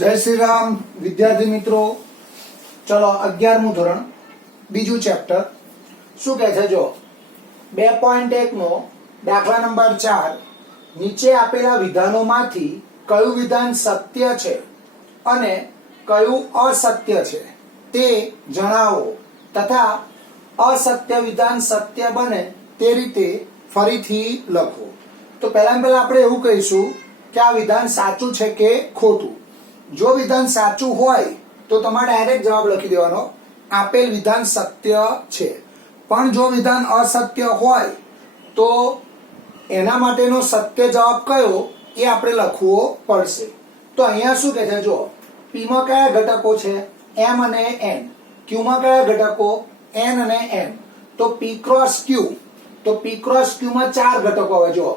જય શ્રી રામ વિદ્યાર્થી મિત્રો, ચલો 11મું ધોરણ બીજું ચેપ્ટર શું કહે છે જો 2.1 નો દાખલા નંબર 4 નીચે આપેલા વિધાનોમાંથી કયું વિધાન સત્ય છે અને કયું અસત્ય છે તે જણાવો તથા અસત્ય વિધાન સત્ય બને તે રીતે ફરીથી લખો। તો પહેલા આપણે એવું કહીશું કે આ વિધાન સાચું છે કે ખોટું। જો વિધાન સાચું હોય તો તમારે ડાયરેક્ટ જવાબ લખી દેવાનો આપેલ વિધાન સત્ય છે, પણ જો વિધાન અસત્ય હોય તો એના માટેનો સત્ય જવાબ કયો એ આપણે લખવો પડશે। તો અહીંયા શું કહે છે જો p માં કયા ઘટકો છે m અને n, q માં કયા ઘટકો n અને m, તો p ક્રોસ q, તો p ક્રોસ q માં 4 ઘટકો આવે જો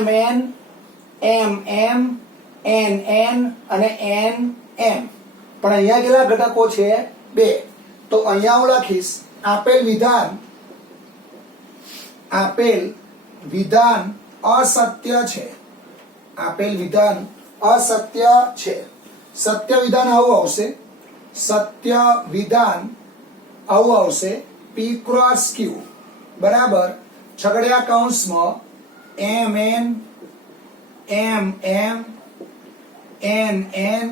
m n m m n n અને n m, પણ અહીંયા કેટલા ઘટકો છે 2। તો અહીંયા હું લખીશ આપેલ વિધાન અસત્ય છે, આપેલ વિધાન અસત્ય છે। સત્ય વિધાન આવું આવશે, સત્ય વિધાન આવું આવશે p ક્રોસ q બરાબર છગડિયા કૌંસમાં m n m m n n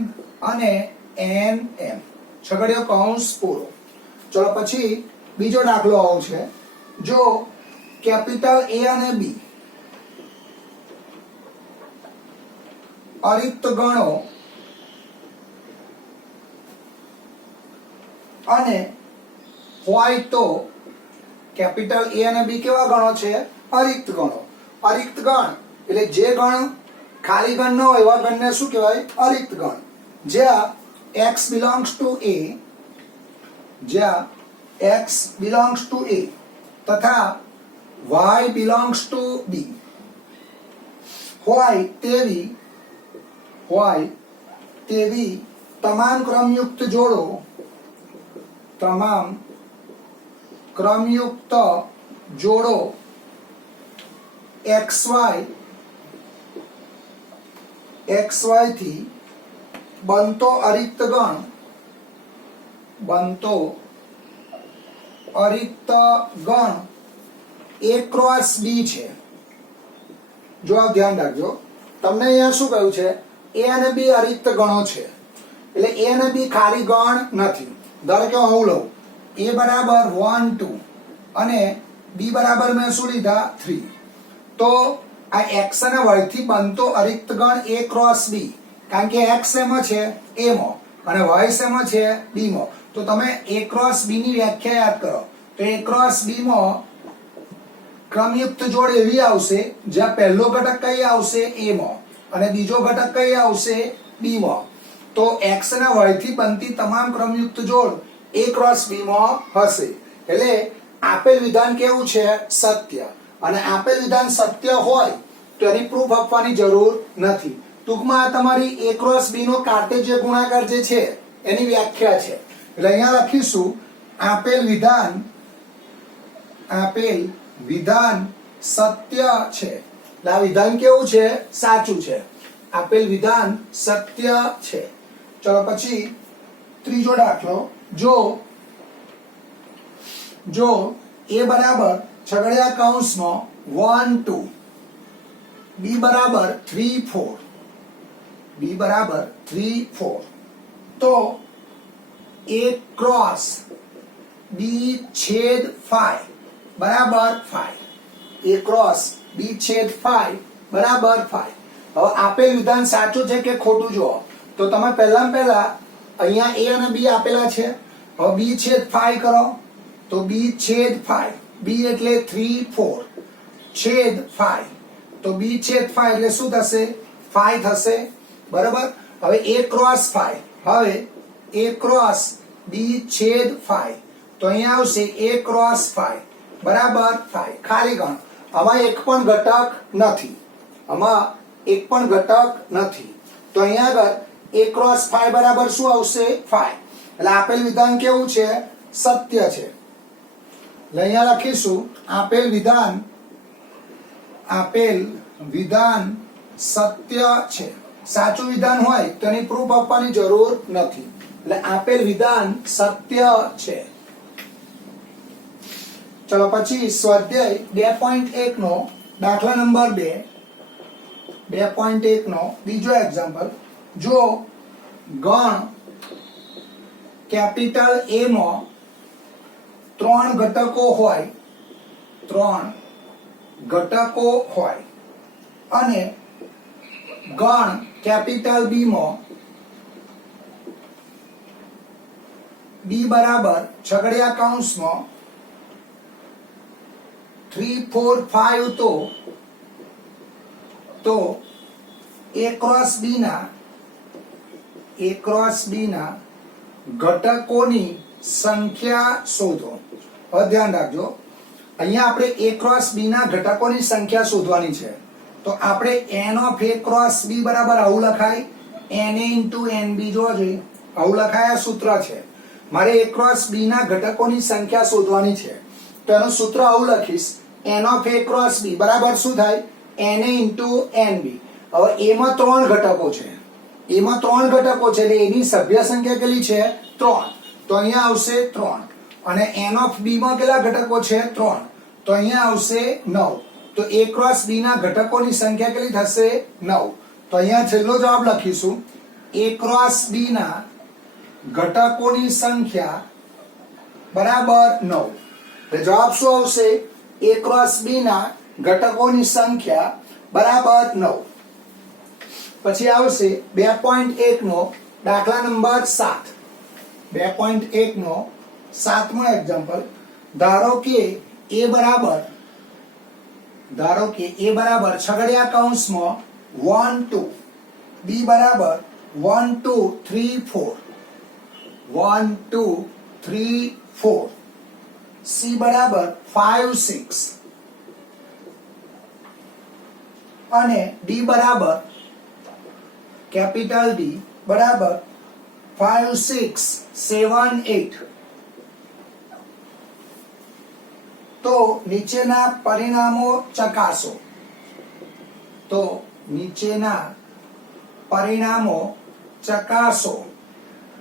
અને n m છગડીયો કૌંસ પૂરો। ચલો પછી બીજો દાખલો આવો છે જો કેપિટલ A અને B અરિક્ત ગણો અને હોય તો કેપિટલ A અને B કેવા ગણો છે અરિક્ત ગણો। અરિક્ત ગણ એટલે જે ગણ ખાલી ગણ ન હોય એવા ગણને શું કહેવાય અરિક્ત ગણ। જ્યાં x belongs to A, જ્યાં x belongs to A તથા y belongs to B હોય તેવી તમામ ક્રમયુક્ત જોડો, તમામ ક્રમયુક્ત જોડો xy થી બનતો અરિક્ત ગણ A ક્રોસ B છે। જો આ ધ્યાન રાખજો, તમને અહીંયા શું કહ્યું છે A અને B અરિક્ત ગણો છે એટલે A અને B ખાલી ગણ નથી। ધારો કે હું લઉં A બરાબર 1 2 અને B બરાબર મેં શું લીધા 3, તો આ x અને y થી બનતો અરિક્ત ગણ A ક્રોસ B, કારણ કે x એમાં છે A માં અને y એમાં છે B માં, તો તમે A ક્રોસ B ની વ્યાખ્યા યાદ કરો। તો A ક્રોસ B માં ક્રમયુક્ત જોડ એવી આવશે જ્યાં પહેલો ઘટક કઈ આવશે A માં અને બીજો ઘટક કઈ આવશે B માં, તો x અને y થી બનતી તમામ ક્રમયુક્ત જોડ A ક્રોસ B માં હશે। એટલે આપેલ વિધાન કેવું છે સત્ય, અને આપેલ વિધાન સત્ય હોય તો એની પ્રૂફ આપવાની જરૂર નથી। ટૂંકમાં આ તમારી A ક્રોસ B નો કાર્ટેજીય ગુણાકાર જે છે એની વ્યાખ્યા છે। એટલે અહીંયા લખીશું આપેલ વિધાન સત્ય છે, એટલે આ વિધાન કેવું છે સાચું છે, આપેલ વિધાન સત્ય છે। ચલો પછી ત્રીજો દાખલો જો A બરાબર છગડિયા કૌંસમાં 1 2 B બરાબર 3 4, B બરાબર 3 4, તો A ક્રોસ B છેદ 5 બરાબર 5, A ક્રોસ B છેદ 5 બરાબર 5। હવે આપેલ વિધાન સાચું છે કે ખોટું જુઓ, તો તમે પહેલા અહીંયા A અને B આપેલા છે, હવે B છેદ 5 કરો તો B છેદ 5, B એટલે 3 4 છેદ 5, તો B છેદ 5 એટલે શું થશે 5 થશે બરાબર। હવે A ક્રોસ 5, હવે A ક્રોસ B છેદ 5, તો અહીંયા આવશે A ક્રોસ 5 બરાબર 5 ખાલી ગણ। આમાં એક પણ ઘટક નથી, તો અહીંયા આગળ A ક્રોસ 5 બરાબર શું આવશે 5, એટલે આપેલ વિધાન કેવું છે સત્ય છે। એટલે અહીંયા લખીશું આપેલ વિધાન સત્ય છે, સાચું વિધાન હોય તો એની પ્રૂફ આપવાની જરૂર નથી, એટલે આપેલ વિધાન સત્ય છે. ચલો પછી સ્વાધ્યાય 2.1 નો દાખલા નંબર 2.1 નો બીજો એક્ઝામ્પલ. જો ગણ કેપિટલ A માં 3 ઘટકો હોય અને ગણ કેપિટલ B માં B બરાબર છગડીયા કૌંસમાં 3, 4, 5 તો A ક્રોસ B ના ઘટકોની સંખ્યા શોધો. હવે ધ્યાન રાખજો, અહીંયા આપણે A ક્રોસ B ના ઘટકોની સંખ્યા શોધવાની છે. તો આપણે n of A cross B બરાબર આવું લખાય, na into nb. જોવા જોઈએ આવું લખાય, આ સૂત્ર છે. મારે A ક્રોસ B ના ઘટકોની સંખ્યા શોધવાની છે, તો એનું સૂત્ર આવું લખીશ, n of A cross B બરાબર શું થાય, na into nb. હવે A માં 3 ઘટકો છે, એટલે એની સભ્ય સંખ્યા કેટલી છે, 3. તો અહીંયા આવશે 3. અને n ઓફ B માં કેટલા ઘટકો છે, 3. તો અહીંયા આવશે 9. તો A ક્રોસ B ના ઘટકોની સંખ્યા કેટલી થશે, 9. તો અહીંયા છેલ્લો જવાબ લખીશું, A ક્રોસ B ના ઘટકોની સંખ્યા બરાબર 9. એટલે જવાબ શું આવશે, A ક્રોસ B ના ઘટકોની સંખ્યા બરાબર 9. પછી આવશે 2.1 નો દાખલા નંબર 7. 2.1 નો 7મો એક્ઝામ્પલ. ધારો કે A બરાબર છગડીયા કૌંસમાં 1, 2, B બરાબર 1, 2, 3, 4, 1, 2, 3, 4, C બરાબર 5, 6 અને D બરાબર કેપિટલ D બરાબર 5, 6, 7, 8. તો નીચેના પરિણામો ચકાસો.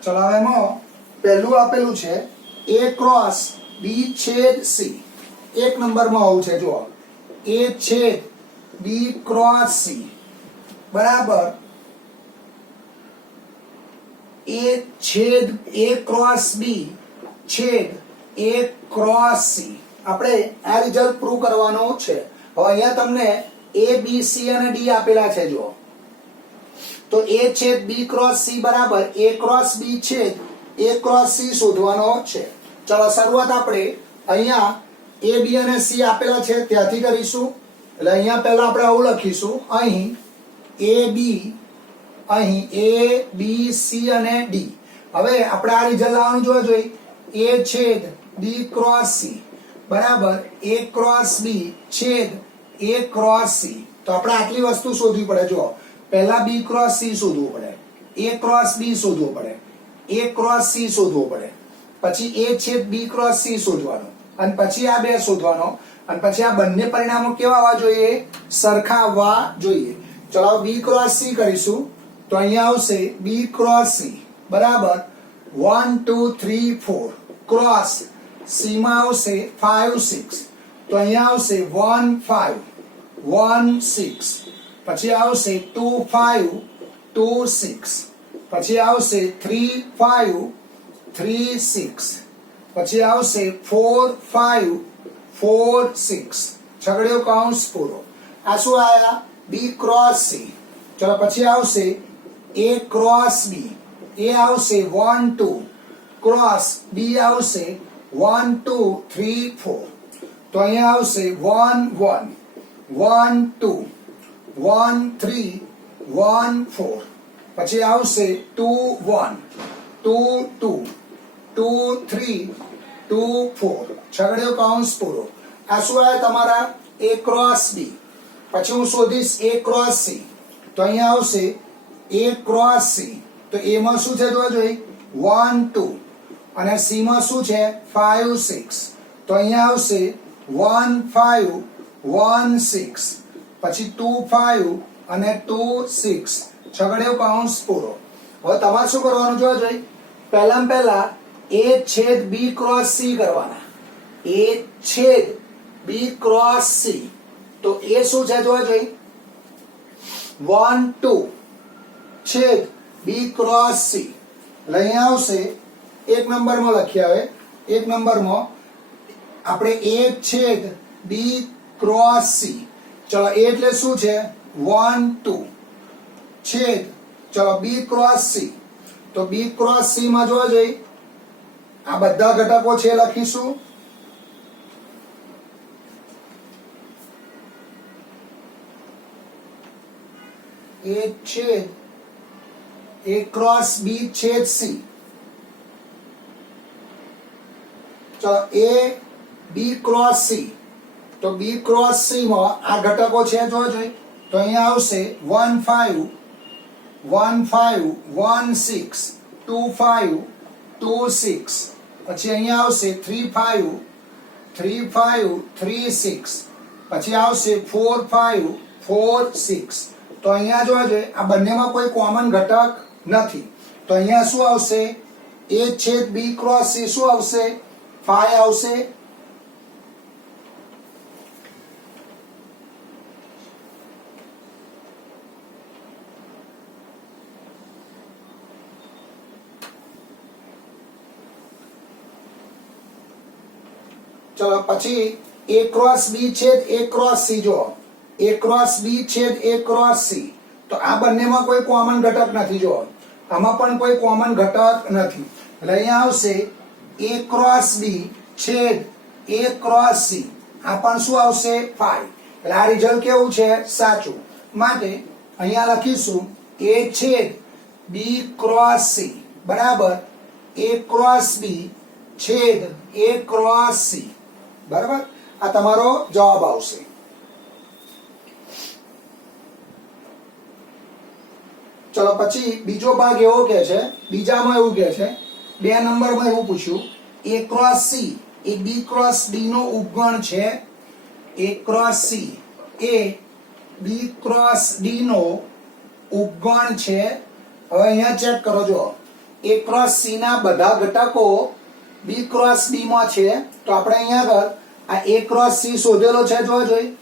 ચલો હવે એમાં પહેલું આપેલું છે A ક્રોસ B છેદ C. 1 નંબરમાં આવું છે, જુઓ, A છેદ B ક્રોસ C બરાબર A છેદ A ક્રોસ B છેદ A ક્રોસ C. આપણે આ રિઝલ્ટ પ્રૂવ કરવાનો છે. હવે અહીંયા તમને A, B, C અને D આપેલા છે, જુઓ. તો A છેદ B ક્રોસ C બરાબર A ક્રોસ B છેદ A ક્રોસ C શોધવાનો છે. ચલો શરૂઆત આપણે અહીંયા A, B અને C આપેલા છે ત્યાંથી કરીશું. એટલે અહીંયા પહેલા આપણે આવું લખીશું, અહીં A, B, C અને D. હવે આપણે આ રિઝલ્ટ લાવવાનું જોવા જોઈએ. A છેદ B ક્રોસ C બરાબર A ક્રોસ B છેદ A ક્રોસ C. તો આપણે આટલી વસ્તુ શોધવી પડે. જો પહેલા B ક્રોસ C શોધવું પડે, A ક્રોસ B શોધવું પડે, A ક્રોસ C શોધવું પડે, પછી A છેદ B ક્રોસ C શોધવાનો, અને પછી આ બે શોધવાનો, અને પછી આ બંને પરિણામો કેવા આવવા જોઈએ, સરખા આવવા જોઈએ. ચલો B ક્રોસ C કરીશું. તો અહીંયા આવશે B ક્રોસ C બરાબર 1, 2, 3, 4 ક્રોસ C માં આવશે 5, 6. તો અહીંયા આવશે 1, 5, 1, 6. પછી આવશે 2, 5, 2, 6. પછી આવશે 3, 5, 3, 6. પછી આવશે 4, 5, 4, 6. છગડીયો કૌંસ પૂરો. આ શું આયા, B ક્રોસ C. ચલો પછી આવશે A ક્રોસ B. A આવશે 1, 2 ક્રોસ B આવશે 1, 2, 3, 4. તો અહીંયા આવશે 1, 1, 1, 2, 1, 3, 1, 4. પછી આવશે 2, 1, 2, 2, 2, 3, 2, 4. છગડીયો કૌંસ પૂરો. આ શું આવે તમારા, A ક્રોસ B. પછી હું શોધીશ A ક્રોસ C. તો અહીંયા આવશે A ક્રોસ C. તો A માં શું છે જોવા જોઈએ, 1, 2 અને C માં શું છે 5, 6. તો અહીંયા આવશે 1, 5, 1, 6. પછી 2, 5 અને 2, 6. છગડીયો કૌંસ પૂરો. હવે તમારે શું કરવાનું જોવા જોઈએ? પહેલા a છેદ b ક્રોસ c કરવાના. a છેદ b ક્રોસ c. તો એ શું છે જોવા જોઈએ? 1 2 છેદ b ક્રોસ c. એટલે અહીંયા આવશે એક નંબરમાં લખી આવે. એક નંબરમાં આપણે a છેદ b ક્રોસ c. ચલો a એટલે શું છે? 1 2 છેદ ચલો b ક્રોસ c. તો b ક્રોસ c માં જોવા જોઈએ આ બધા ઘટકો છે લખીશું. a છેદ a ક્રોસ b છેદ c. ચલો a b ક્રોસ c. તો b ક્રોસ c માં આ ઘટકો છે જોવા જોઈએ. તો અહીંયા આવશે 1 5 1 5 1 6 2 5 2 6. પછી અહીંયા આવશે 3 5 3 5 3 6. પછી આવશે 4 5 4 6. તો અહીંયા જોવા જોઈએ આ બંનેમાં કોઈ કોમન ઘટક નથી. તો અહીંયા શું આવશે? a છેદ b ક્રોસ c શું આવશે? 5 આવશે. ચલો પછી a ક્રોસ b છેદ a ક્રોસ c. જો a ક્રોસ b છેદ a ક્રોસ c. તો આ બંનેમાં કોઈ કોમન ઘટક નથી. જો આમાં પણ કોઈ કોમન ઘટક નથી. એટલે અહીંયા આવશે a ક્રોસ b છેદ a ક્રોસ c. આ પણ શું આવશે? 5. એટલે આ રિઝલ્ટ કેવું છે? સાચું. માટે અહીંયા લખીશું a છેદ b ક્રોસ c બરાબર a ક્રોસ b છેદ a ક્રોસ c. બરાબર? આ તમારો જવાબ આવશે. ચલો પછી બીજો ભાગ એવો કે છે, બીજામાં એવું કે છે 2 નંબરમાં એવું પૂછ્યું a cross c A b cross d નો ઉપગણ છે. a cross c A b cross d નો ઉપગણ છે. હવે અહીંયા ચેક કરો. જો a ક્રોસ c ના બધા ઘટકો b ક્રોસ d માં છે. તો આપણે અહીંયા આગળ આ a ક્રોસ c શોધેલો છે જોવા જોઈએ.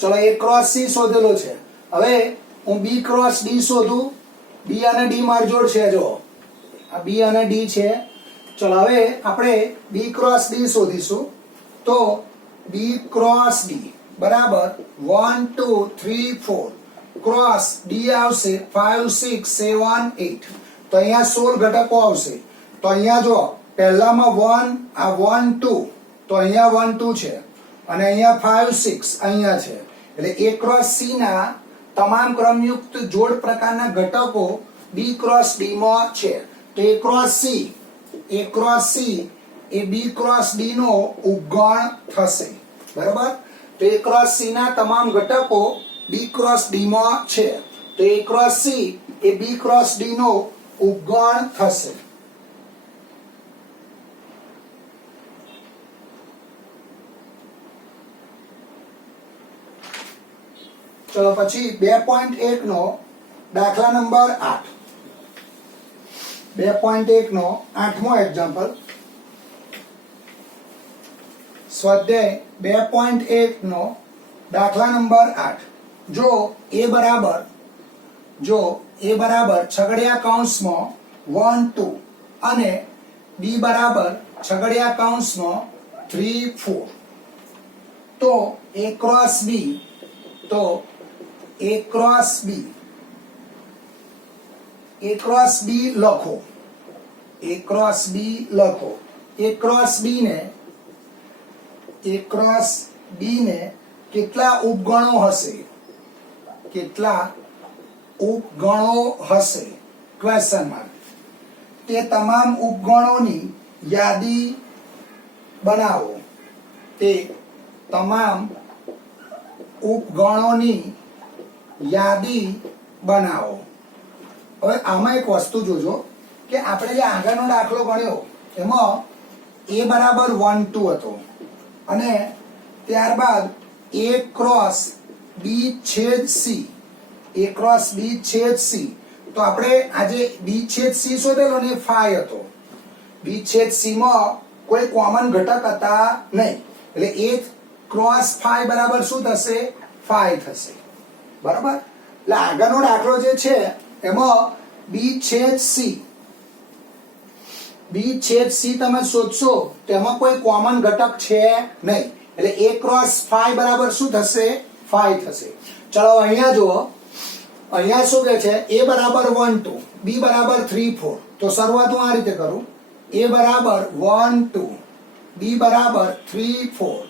ચલો a ક્રોસ c શોધેલો છે. હવે હું b ક્રોસ d શોધું. b અને d મારજોડ છે. જો આ b અને d છે. ચલો હવે આપણે b ક્રોસ d શોધીશું. તો b ક્રોસ d બરાબર 1 2 3 4 ક્રોસ d આવશે 5 6 7 8. તો અહીંયા 16 ઘટકો આવશે. તો અહીંયા જો પહેલામાં 1 આ 1 2. તો અહીંયા 1 2 છે અને અહીંયા 5 6 અહીંયા છે. એટલે a ક્રોસ c ના તમામ ક્રમયુક્ત જોડ પ્રકારના ઘટકો b ક્રોસ d માં છે. તો a cross c A b cross d નો ઉપગણ થશે. બરાબર? તો a ક્રોસ c ના તમામ ઘટકો b ક્રોસ d માં છે. તો a cross c A b cross d નો ઉપગણ થશે. ચલો પછી 2.1 નો દાખલા નંબર 8. 2.1 નો 8મો એક્ઝામ્પલ. સ્વાધ્યાય 2.1 નો દાખલા નંબર 8. જો a બરાબર છગડીયા કૌંસમાં 1 2 અને b બરાબર છગડીયા કૌંસમાં 3 4. તો a ક્રોસ b લખો. a ક્રોસ b ને કેટલા ઉપગણો હશે? Question mark. તે તમામ ઉપગણોની યાદી બનાવો. હવે આમાં એક વસ્તુ જોજો કે આપણે જે આગળનો દાખલો ગણ્યો એમાં a બરાબર 1 2 હતો અને ત્યારબાદ a ક્રોસ b છેદ c તો આપણે આજે બી છેદ સી શોધેલો ને ફાઈ હતો. બી છેદ સી માં કોઈ કોમન ઘટક હતા નહીં, એટલે એ ક્રોસ ફાઈ બરાબર શું થશે? ફાઈ થશે. બરાબર. એટલે આગળનો દાખલો જે છે એમાં બી છેદ સી તમે શોધશો તેમાં કોઈ કોમન ઘટક છે નહીં, એટલે એ ક્રોસ ફાઈ બરાબર શું થશે? ફાઈ થશે. ચલો અહીંયા જુઓ, અહીંયા શું કહે છે? a બરાબર 1 2, b બરાબર 3 4. તો શરૂઆત હું આ રીતે કરું, a બરાબર 1 2, b બરાબર 3 4.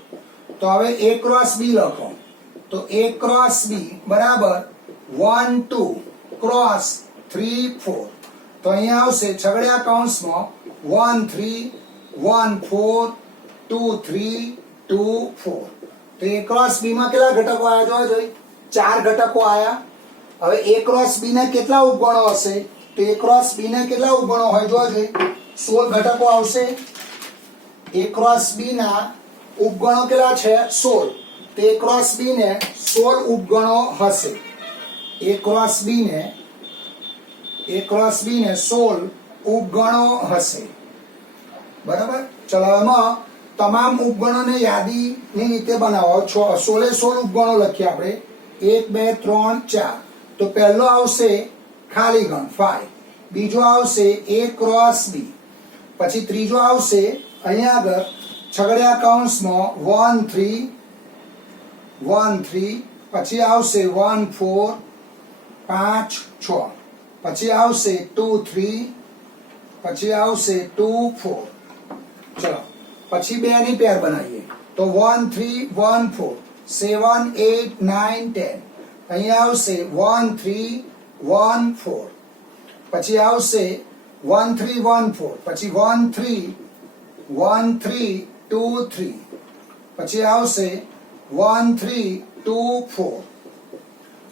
તો હવે a ક્રોસ b લખો, તો a ક્રોસ b બરાબર 1 2 ક્રોસ 3 4. તો અહીંયા આવશે છગડિયા કૌંસમાં 1 3 1 4 2 3 2 4. તો a ક્રોસ b માં કેટલા ઘટકો આવ્યા? જોઈ 4 ઘટકો આવ્યા. હવે a ક્રોસ b ના કેટલા ઉપગણો હશે? તો a ક્રોસ b ના કેટલા ઉપગણો હોય? જોજો 16 ઘટકો આવશે. a ક્રોસ b ના ઉપગણો કેટલા છે? 16. તો a ક્રોસ b ને 16 ઉપગણો હશે. a ક્રોસ b ને 16 ઉપગણો હશે. બરાબર. ચલો એમાં તમામ ઉપગણોને યાદીની રીતે બનાવો. 16 ઉપગણો લખીએ આપણે, 1 2 3 4. તો પહેલો આવશે ખાલી ગણ 5, બીજો આવશે a ક્રોસ b, પછી ત્રીજો આવશે અહીંયા આગળ છગડિયા કૌંસમાં 1 3 1 3, પછી આવશે 1 4 5 6, પછી આવશે 2 3, પછી આવશે 2 4. ચલો પછી બે ની પેર બનાવીએ, તો 1 3 1 4 7 8 9 10. અહીંયા આવશે 1 3 1 4, પછી આવશે 1 3 1 4, પછી 1 3 1 3 2 3, પછી આવશે 1 3 2 4.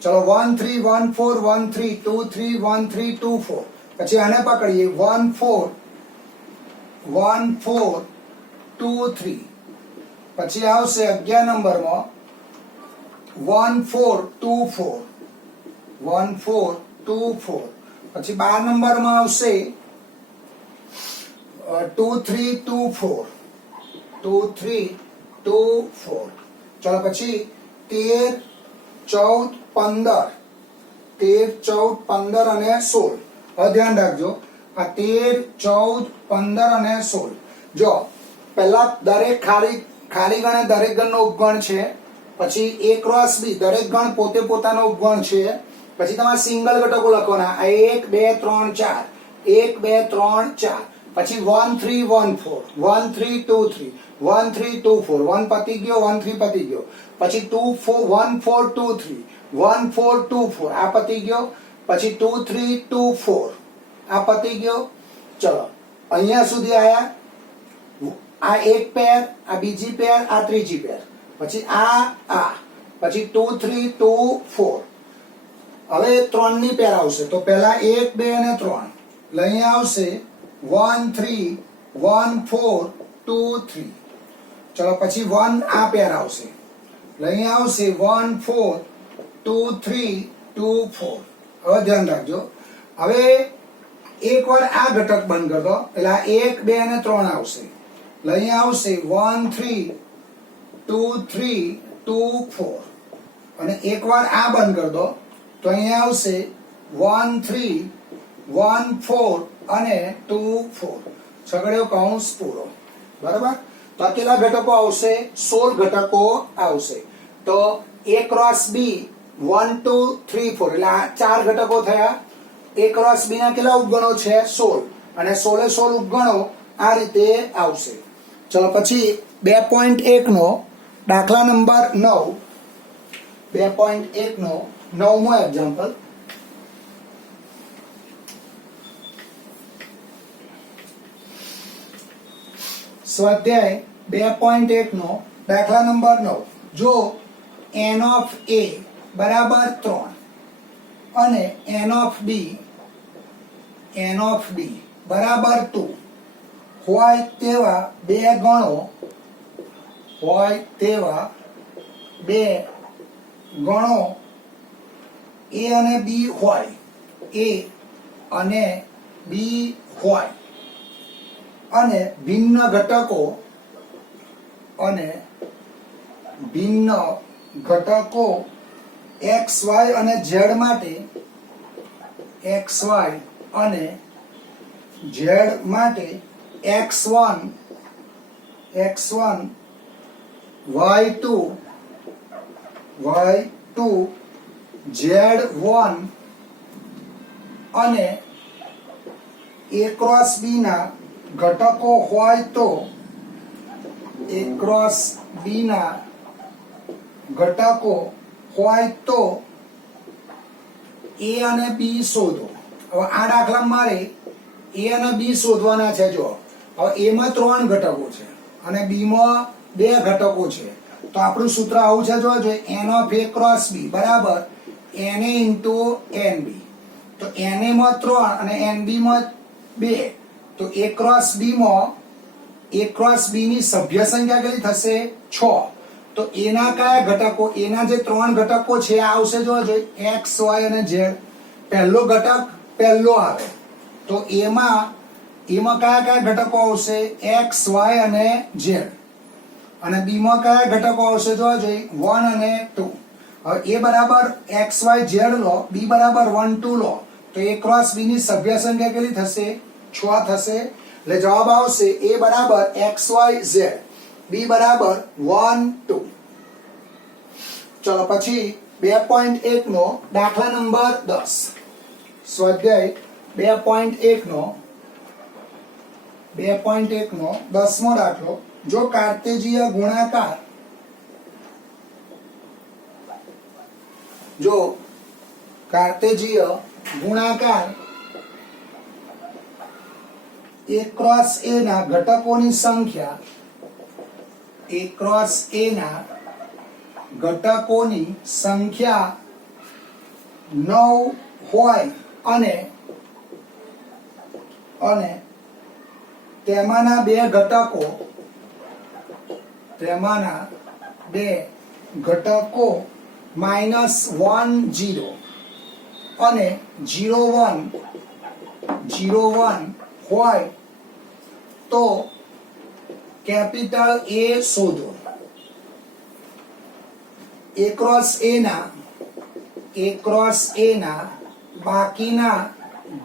ચલો 1 3 1 4 1 3 2 3 1 3 2 4. પછી આને પકડીએ 1 4 1 4 2 3. પછી આવશે 11 નંબરમાં 1 4 2 4 1 4 2 4. પછી 12 નંબરમાં આવશે 2 3 2 4 2 3 2 4. ચલો પછી 13 14 15 13 14 15 અને 16. હવે ધ્યાન રાખજો, આ 13 14 15 અને 16. જો પહેલા દરેક ખાલી ગણ દરેક ગણનો ઉપગણ છે, પછી a ક્રોસ b દરેક ગણ પોતે પોતાનો ઉપગણ છે, પછી તમારે સિંગલ ઘટકો લખવાના, 1 2 3 4 1 2 3 4, પછી 1 3 1 4 1 3 2 3 1 3 2 4 1 પતી ગયો 1 3 પતી ગયો, પછી 2 4 1 4 2 3 1 4 2 4 આ પતી ગયો, પછી 2 3 2 4 આ પતી ગયો. ચલો અહીંયા સુધી આયા, આ એક પેર, આ બીજી પેર, આ ત્રીજી પેર, પછી આ પછી 2 3 2 4. હવે 3 ની પેર આવશે, તો પહેલા 1 2 અને 3. લઈ આવશે 1 3 1 4 2 3. ચલો પછી 1 આ પેર આવશે, લઈ આવશે 1 4 2 3 2 4. હવે ધ્યાન રાખજો, હવે એકવાર આ ઘટક બંધ કરી દો, એટલે 1 2 અને 3 આવશે, લઈ આવશે 1 3 2 3 2 4. અને એકવાર આ બંધ કરી દો, તો અહીંયા આવશે 1 3 1 4 અને 2 4. છગડ્યો કૌંસ પૂરો. બરાબર. તો આ કેટલા ઘટકો આવશે? 16 ઘટકો આવશે. તો a ક્રોસ b 1 2 3 4, એટલે આ 4 ઘટકો થયા. a ક્રોસ b ના કેટલા ઉપગણો છે? 16, અને 16 ઉપગણો આ રીતે આવશે. ચલો પછી 2.1 નો દાખલા નંબર 9, 2.1 નો 9મો એક્ઝામ્પલ. સ્વાધ્યાય 2.1 નો દાખલા નંબર 9. જો n ઓફ a બરાબર 3 અને n ઓફ b બરાબર 2 હોય તેવા બે ગણો a અને b હોય, a અને બી હોય અને ભિન્ન ઘટકો એક્સ વાય અને ઝેડ માટે x1 y2 z1 અને a ક્રોસ b ના ઘટકો હોય તો a અને b શોધો. હવે આ દાખલામાં મારે a અને b શોધવાના છે. જો હવે a માં 3 ઘટકો છે અને b માં 2 ઘટકો છે, તો આપણું સૂત્ર આવું છે. જો n of a cross b બરાબર na ઇન્ટુ nb. તો na માં 3 અને nb માં 2, તો a ક્રોસ b ની સભ્ય સંખ્યા કેટલી થશે? 6. તો a ના કયા ઘટકો? a ના જે 3 ઘટકો છે આ આવશે. જો x y અને z. પહેલો ઘટક પહેલો આવે તો a માં કયા ઘટકો આવશે? x y અને z. અને b માં કયા ઘટકો આવશે? જો 1 અને 2. હવે a બરાબર x y z લો, b બરાબર 1 2 લો, તો a ક્રોસ b ની સભ્ય સંખ્યા કેટલી થશે? 6 થશે. એટલે જવાબ આવશે a બરાબર x y z, b બરાબર 1 2. ચલો પછી 2.1 નો દાખલા નંબર 10. સ્વાધ્યાય 2.1 નો 10મો દાખલો. જો કાર્ટેજીય ગુણાકાર a ક્રોસ a ના ઘટકોની સંખ્યા 9 હોય અને તેમાંના બે ઘટકો -1 0 અને 0 1 હોય તો કેપિટલ A શોધો. a ક્રોસ a ના બાકીના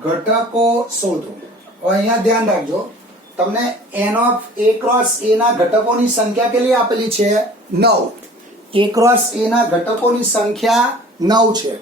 ઘટકો શોધો. અહીંયા ધ્યાન રાખજો, તમને n of a cross a ના ઘટકોની સંખ્યા કેટલી આપેલી છે? 9. a ક્રોસ a ના ઘટકોની સંખ્યા 9 છે.